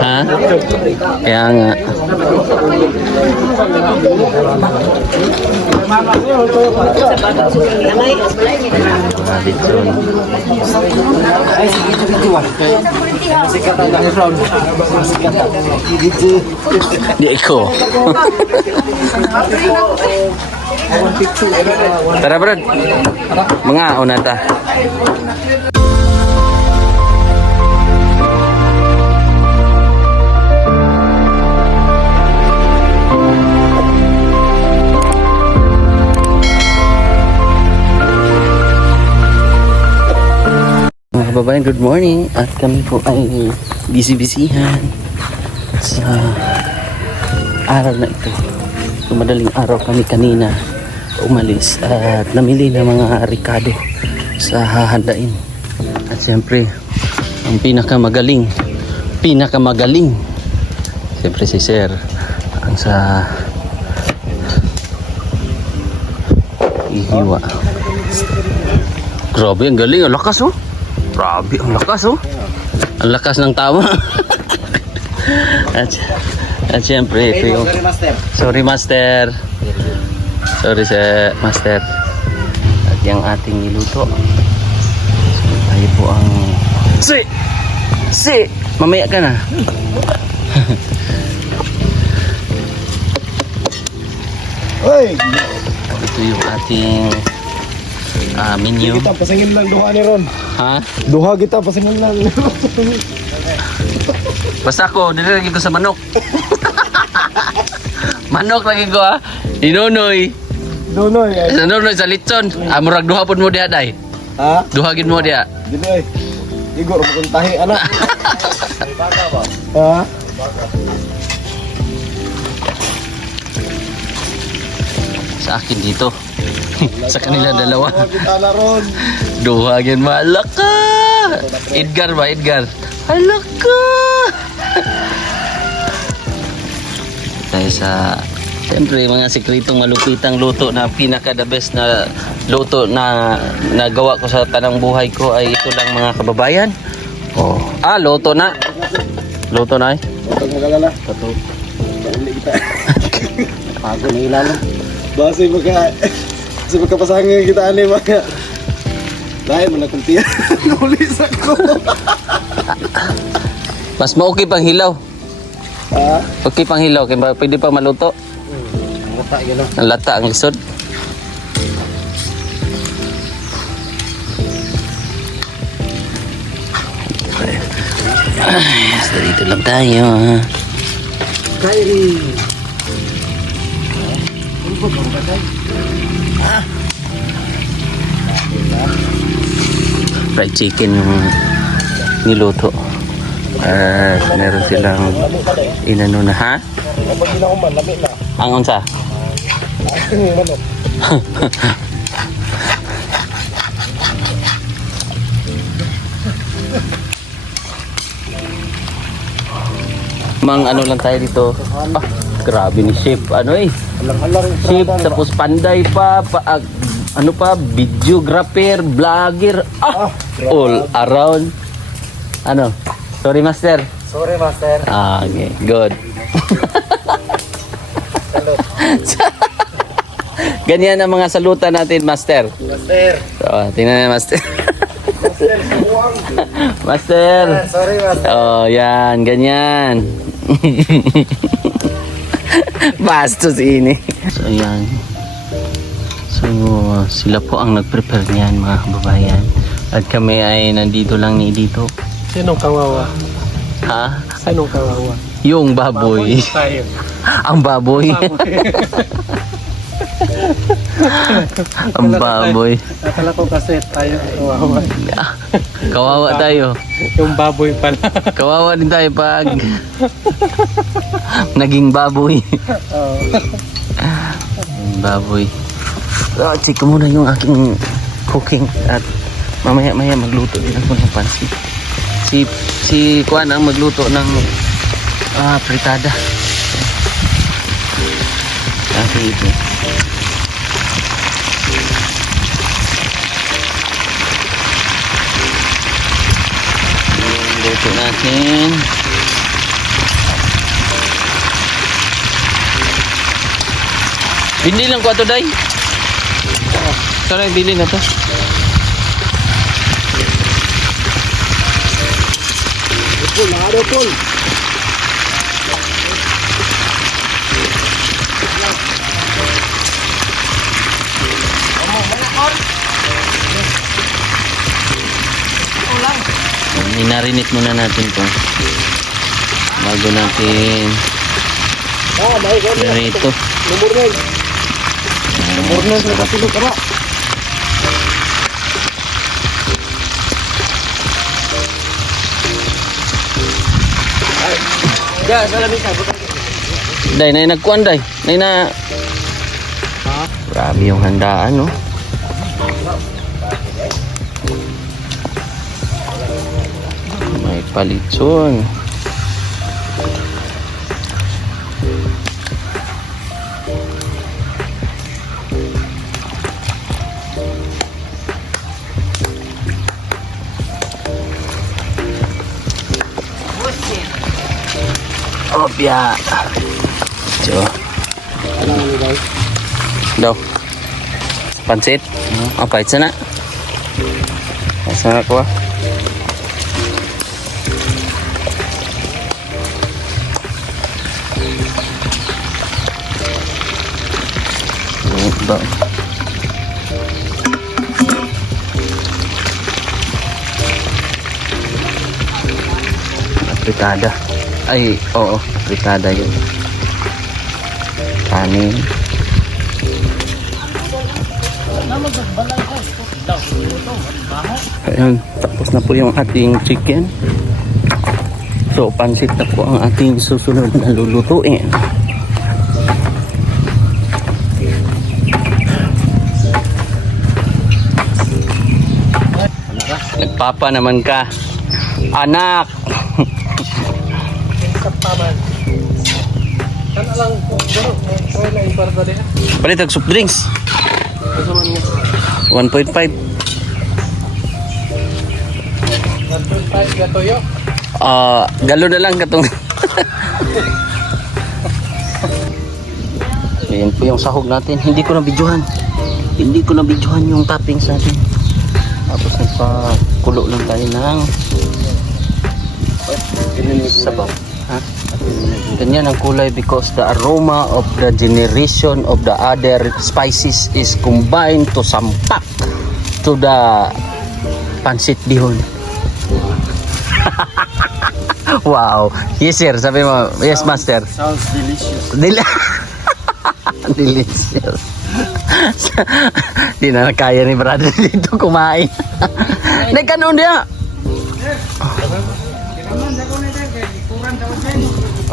Ha? Kaya nga. Di ko. Tara bro. Mga unata. Mga kababayan, good morning. At kami po ay busy-busyhan sa araw na ito. Madaling araw kami kanina umalis at namili ng mga ricado sa hahandain. At siyempre, ang pinakamagaling siyempre si Sir ang sa ihiwa. Grabe, ang galing, ang lakas oh. Grabe, ang lakas oh. Ang lakas ng tama. At siyempre ito yung sorry master. Sorry sa master. At yung ating niluto. So tayo po ang Si mamaya ka na. Hoy, Ito yung ating menu. kita pasingin lang duha ni Ron. Ha? Duha kita pasingin lang. Basta ko, nilagay ko sa manok. Manok lagi ko ha. Inunoy. Donoy. Sa nunoy sa litson. Murag duha pun mo diha day. Ha? Duhagin mo diha. Dinoy. Igor mo kung tahi anak. Ha? Sa akin dito. Sa kanila dalawa. Duha kita na Ron. Duhagin malaka. Edgar ba? Edgar. Halaka. Tayo sa siyempre mga sikretong malupitang luto na pinaka the best na luto na nagawa ko sa tanang buhay ko ay ito lang mga kababayan. Oh, luto na. Luto na eh. Huwag magalala. Tato. Pauli kita. Pago na ilalim. Base magkapasangin kita ani mga. Dahil mo na kuntiyan. Nulis ako. Mas okay pang hilaw. Ha? Okay pang hilaw kaya pwede pa maluto. Mata yun lang. Ang lata ang lisod. So dito lang tayo ha. Kyrie. Fried chicken yung niluto. Meron silang inano na ha? Kapag ginakuman, lamig na. Ang unsa? Ang manok. Mang ano lang tayo dito. Grabe ni chef. Ano eh? Alang-alang. Chef tapos panday pa, ano pa, videographer, vlogger. All around. Ano? Sorry master. Sorry, master. Okay, good. Ganyan ang mga salutan natin, master. Master. So, tingnan na, master. Master, suwang. Master. Sorry, master. Oh, yan, ganyan. Bastos ini. So, yan. So, sila po ang nag-prepare niyan, mga kababayan. At kami ay nandito lang ni dito. Sinong kawawa? Ha? Sinong kawawa? Yung baboy. Tayo. Ang baboy. Ang baboy. Akala ko kasi tayo kawawa. Kawawa tayo. Yung baboy pala. Kawawa din tayo pag naging baboy. Baboy. Check ko muna yung aking cooking at mamaya-maya magluto din ako ng pansit. Si Kuan ang magluto ng fritada. Okay, ito. Yung luto natin. Bili lang ko ato day. Sorry, bili na to. Pul, ada pul. Inarinit muna natin to. Bago natin May gani. ganito. Number 9. Number 9 na kasi ka ba? Ya, salamin ka. Day, nay nagkuan day. Nay na. Grabe yung handaan, no? May palitson. Opya. Jo. Daw. Pansit. Apa itu nak? Sana ko. Daw. Fritada. Ay, oo, fritada yun. Kanin. Ayan, tapos na po yung ating chicken. So, pansit na po ang ating susunod na lulutuin. Nagpapa naman ka. Anak! Kan lang ko, try na ibarda din. Palit ang soft drinks. Kasaman nga. 1.5. 1.5 gatoyo. Galo na lang katong. Ayan po yung sahog natin. Hindi ko na videohan yung toppings natin. Tapos nagpakulo lang tayo ng sabaw. Ha? Ganyan ang kulay because the aroma of the generation of the other spices is combined to sampak to the pansit bihon. Wow. Yes sir, sabi mo. Yes master. Sounds delicious. Delicious. Di na kaya ni brother dito kumain. Nagkanon dia.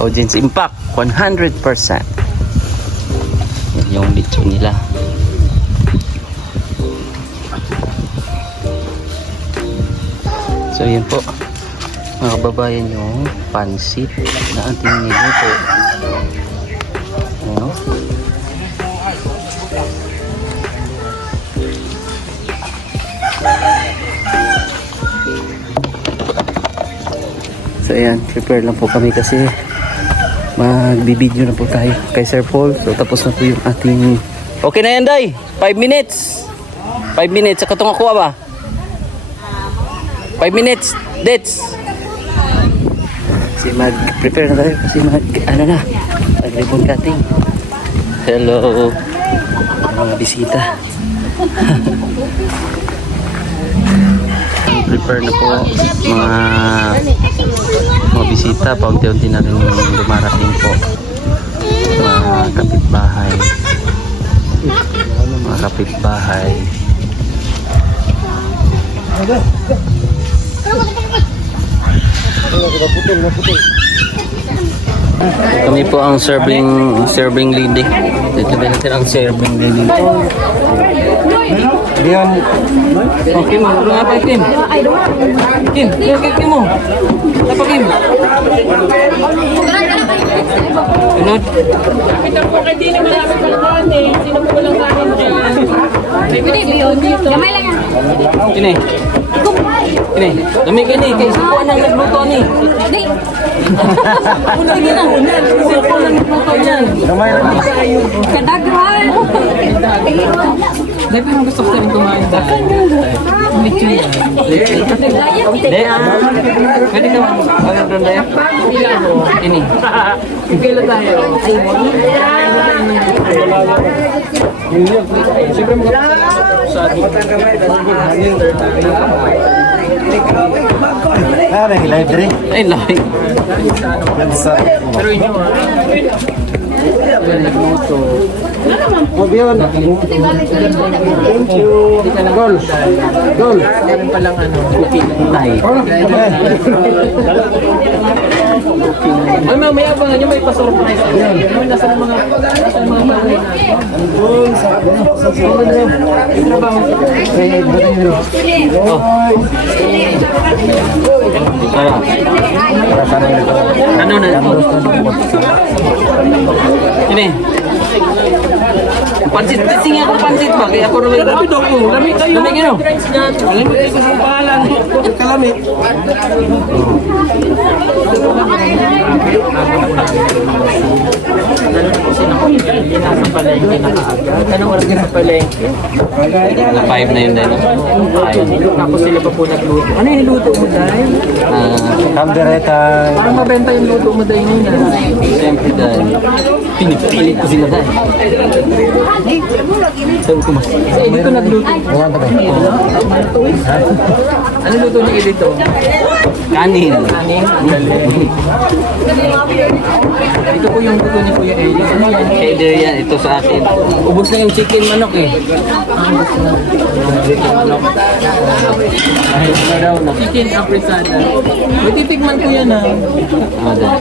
Audience impact 100%. Yan yung lechon nila. So yan po mga kababayan yung pansit na ating niluto. Ano? So ayan, prepare lang po kami kasi magbibideo na po tayo kay Sir Paul. So tapos na po yung ating... Okay na yan, Day! 5 minutes! 5 minutes, saka itong akuha ba? 5 minutes, dates! Kasi mag-prepare na tayo kasi mag-ribbon cutting. Hello! Mga bisita. Prepare na po mga bisita, paunti-unti na rin dumarating po mga kapitbahay kami po ang serving lady. Dito din natin ang serving lady. Diyan. Okay mo, ano nga pa Kim? Kim mo. Apa Kim? Sunod. Ito po kay Dini malapit sa kawan eh. Sino po lang sa akin dyan? Gamay lang yan. Kini. Dami kini. Kaya sa kuha nang nagluto ni. Sige na. Kasi ako lang nagluto yan. Gamay lang. Kadaghan. Dahil parang gusto ko rin kumain dahil. Lechon yan. Hindi. Pwede ka mag doon tayo? Ini. Pipila tayo. Siyempre mga sa Ano yung library? Ay, live. pero inyo Mobiyon. Thank you. Gol. Gol. meron palang cooking. Tay. Ay, mamaya ba nga may pa-surprise. Ano, nasa mga bahay natin. Ano na? Ini. Pansit, sing ako pansit ba? Kaya ako rin. Grabe daw po. Lamig kayo. Lamig ano? Alam mo kayo sa pangalan. Kalamit. Nasa palengke nakaaga. Anong oras ka sa palengke? Na 5 na yun dahil. Tapos sila pa po nagluto. Ano yung luto mo dahil? Kambereta. Parang mabenta yung luto mo dahil ngayon. Siyempre dahil. Pinipilit ko sila dahil. Sabi ko mas. Sa edito nagluto. Ano luto ni edito? Kanin. Kanin? Ito po yung luto ni Kuya Eli. Ano yan? Header yan. Ito sa akin. Ubus na yung chicken manok eh. Chicken apresada. May titikman ko yan ah. Ah, dahil.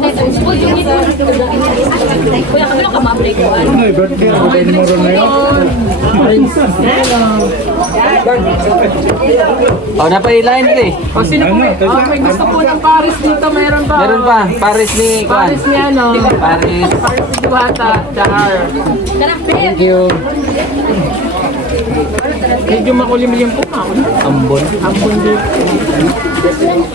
Oh, napailain ko eh. O sino po may gusto po ng Paris dito? Meron pa. Meron pa. Paris ni Kwan. Paris ni ano? Paris. Paris ni Duhata. Dahar. Thank you. Medyo makulimlim po ako. Ambon. Ampun dito. Thank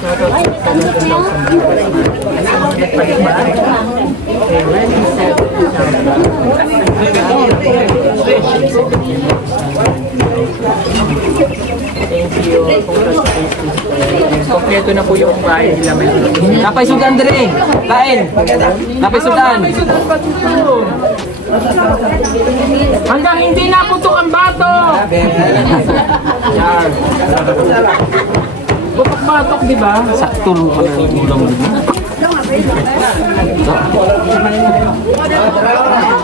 you. Kompleto na po yung bahay nila. Napay sudan dire. Kain. Napay sudan. Hanggang hindi naputok ang bato. Yan. Putok-batok, di ba? Sakto mo pala yung ulam dito.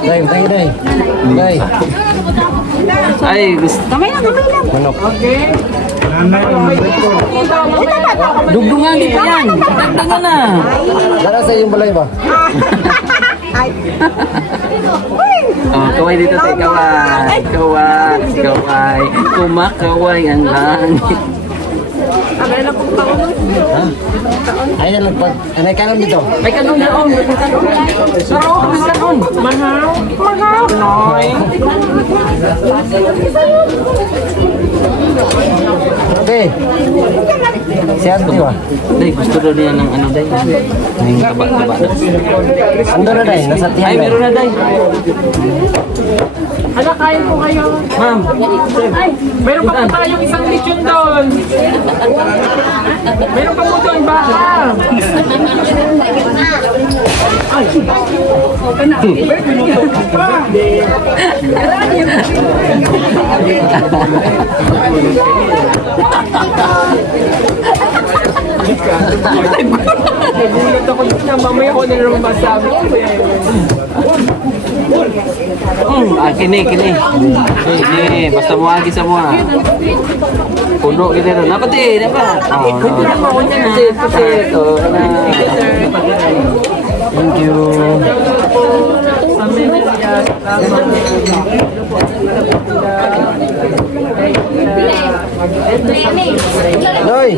Day, day, day. Day. Ay, gusto. Manok. Okay. Dugdungan dito yan. Dagdagan na. Dara sa yung balay ba? Oh, kaway dito tayo, kaway. Kaway, kaway. Kumakaway ang langit. Ay, nalagpag. Anay ka lang dito. May kanon na on. May kanon. Pero, may kanon. Mahal. Mahal. Noy. Okay. Si Ate ba? Day, gusto daw niya ng ano, Day. Ng taba-taba na. Ando na day, nasa tiyan Ay, day. meron na, Day. Ano, kain po kayo? Ma'am. Meron pa po tayong isang lechon doon. Meron pa po doon baka. Nagulat ako na mamaya ko na naman masabi ko. Kini, kini. Kini, basta mo agi sa mga. Puno kita ron. Napati, dapat. Ito na mo niya na. Kasi ito. Thank you. Noy.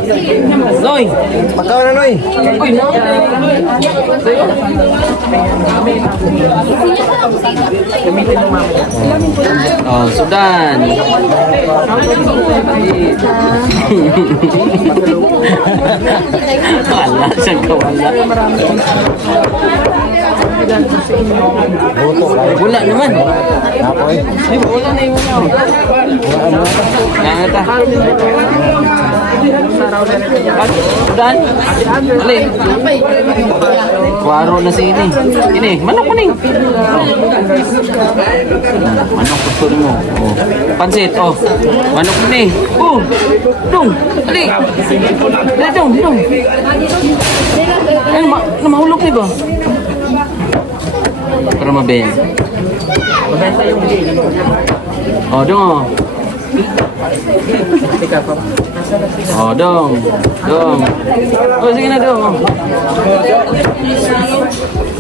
Noy! Noy. Pagkaon na, Noy. Oh, Sudan. Wala siyang kawala. Wala naman. Ay, wala na yung Nangata. Sudan. Alay. Kwaro na si ini. Ini, manok kuning. Manok gusto mo. Oh. Pansit, oh. Manok kuning. Oh. Dong. Ali. Dong, dong. Ay, mahulog ni ba? Para maben. Oh, dong. Oh, dong. Dong. Oh, sige na, dong.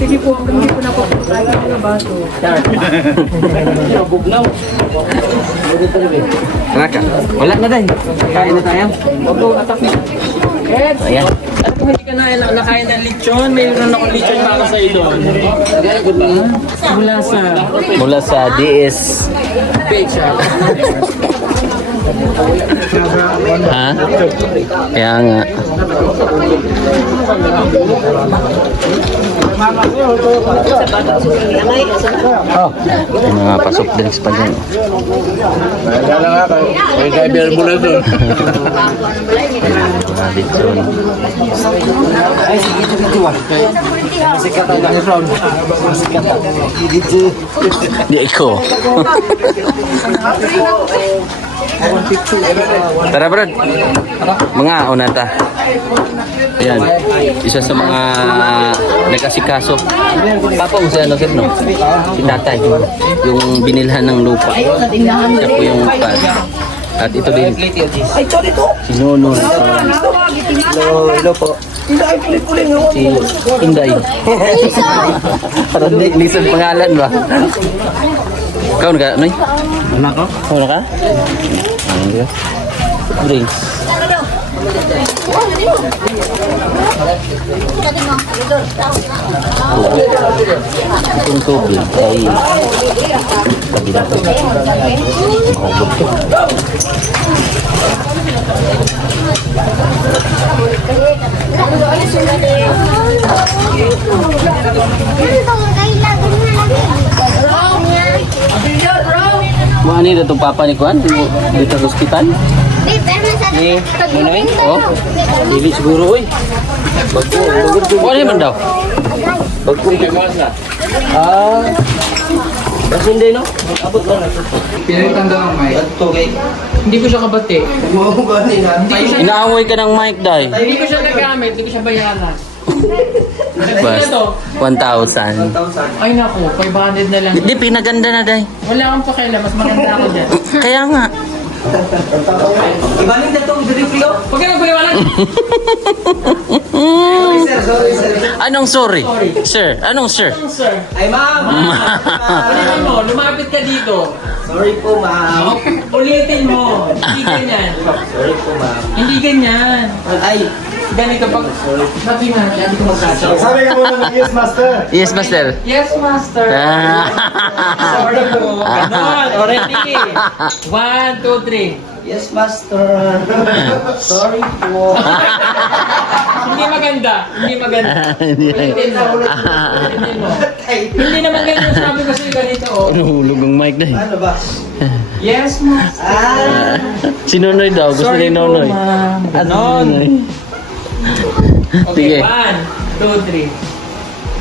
Sige po, hindi po na po ng baso. Naka. Wala na dahil. Kain na tayo. Opo, atak na. Ayan. At kung hindi ka na nakain ng lechon, mayroon akong lechon para sa iyo doon. Mula sa DS. Pecha. Ha? Kaya nga. Oh, may mga pasok drinks pa dyan. Naalala nga kayo. May driver mo na doon. Mga lechon. Ay, sige, sige, Masikat ang background. Masikat ang. Di ko. Tara, Brad. Mga unata. Ayan. Isa sa mga nag-asikaso. Papa mo si ano, sir, no? Si tatay. Yung binilhan ng lupa. Siya po yung pad. At ito din. Si Nono. Hello po. Si Inday. Parang lisan pangalan ba? Kaon ka, Noy? Wala ko? Kaon ka? Ayan. Drinks. Itong tubig ay tabi na ito. Mahulog ito. Ano yun itong papa ni Kuan? Dito sa hospital? Oh, hindi siguro eh. Ano naman daw? Kasi hindi, no? Abot ko na. Pinagtanda ng mic. Hindi ko siya kabati. Inaaway ka ng mic, Day. Hindi ko siya nagamit, hindi ko siya bayaran. Bas, 1,000. Ay naku, 500 na lang. Hindi, pinaganda na, Day. Wala akong pakialam, mas maganda ako dyan. Kaya nga. Ibaling na itong delivery ko. Huwag ka nang paliwanag. Anong sorry? Sir, anong sir? Sir. Ay, ma'am! Ulitin mo, lumapit ka dito. Sorry po, ma'am. Ulitin mo. Hindi ganyan. Sorry po, ma'am. Hindi ganyan. Ay! Ganito pag... Sabi nga, hindi ko magkasya. Sabi ka muna ng Yes, Master! Yes, master. Yes, master. Sorry po. Ganon. Already. 1, 2, 3. Yes, Master! Sorry po! Hindi maganda. Hindi maganda. Ulitin mo. Ulitin mo. Hindi naman ganyan sabi ko sa'yo ganito. Oh. Nahulog ang mic, Day. Ano ba? Yes, master. Si Nonoy daw. Gusto ni Nonoy. ma'am. Ganon. Sige. Okay, 1, 2, 3.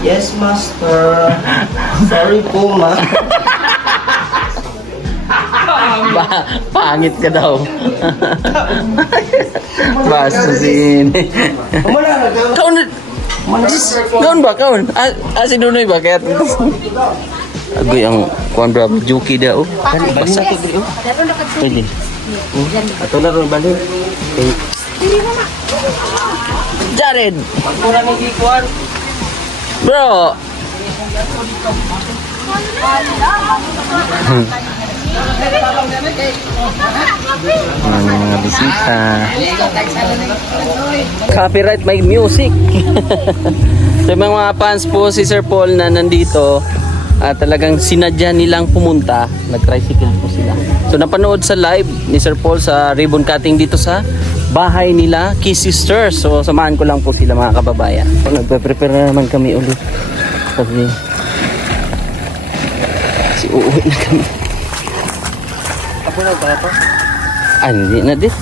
Yes, Master! Sorry po, ma'am. Pangit ka daw. Basta si Ine. Kaun. Kaun ba? Kaun? Si Nonoy ba? Kaya agoy ang kuan bra juki daw. Kan basa ko dito. Pwede. Ato na ron balik. Jared. Pagkulang ng ikuan. Bro. Mga bisita. Copyright my music. Sa mga fans po si Sir Paul na nandito, talagang sinadya nilang pumunta. Nag-tricycle po sila. So napanood sa live ni Sir Paul sa ribbon cutting dito sa bahay nila, Key Sisters. So samahan ko lang po sila mga kababayan. So, nagpe-prepare na naman kami ulit. Kasi uuwi na kami. Ako na ba ito? Hindi na dit.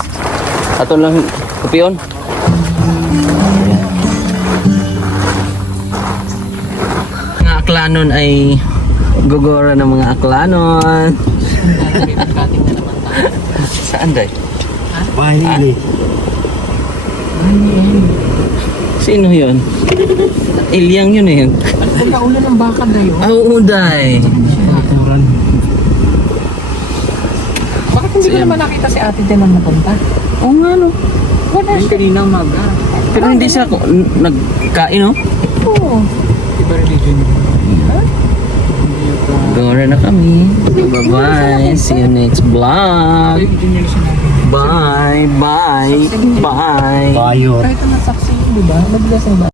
Ato lang kupion. Mga aklanon ay gugora ng mga aklanon. Saan day? Bahay nili. Sino yun? Ilyang yun eh. Pagkaulan ng baka na yun. Oo, day. Bakit hindi ko naman nakita si ate din ang napunta? Oo nga no. Wala siya. Kanina umaga. Pero hindi siya nagkain no? Oo. Iba religion yun. Gora na kami. Bye-bye. See you next vlog. Religion yun siya. Bye. Bye. Bye. Bayot. Kahit naman saksi, di ba? Naglasing ba?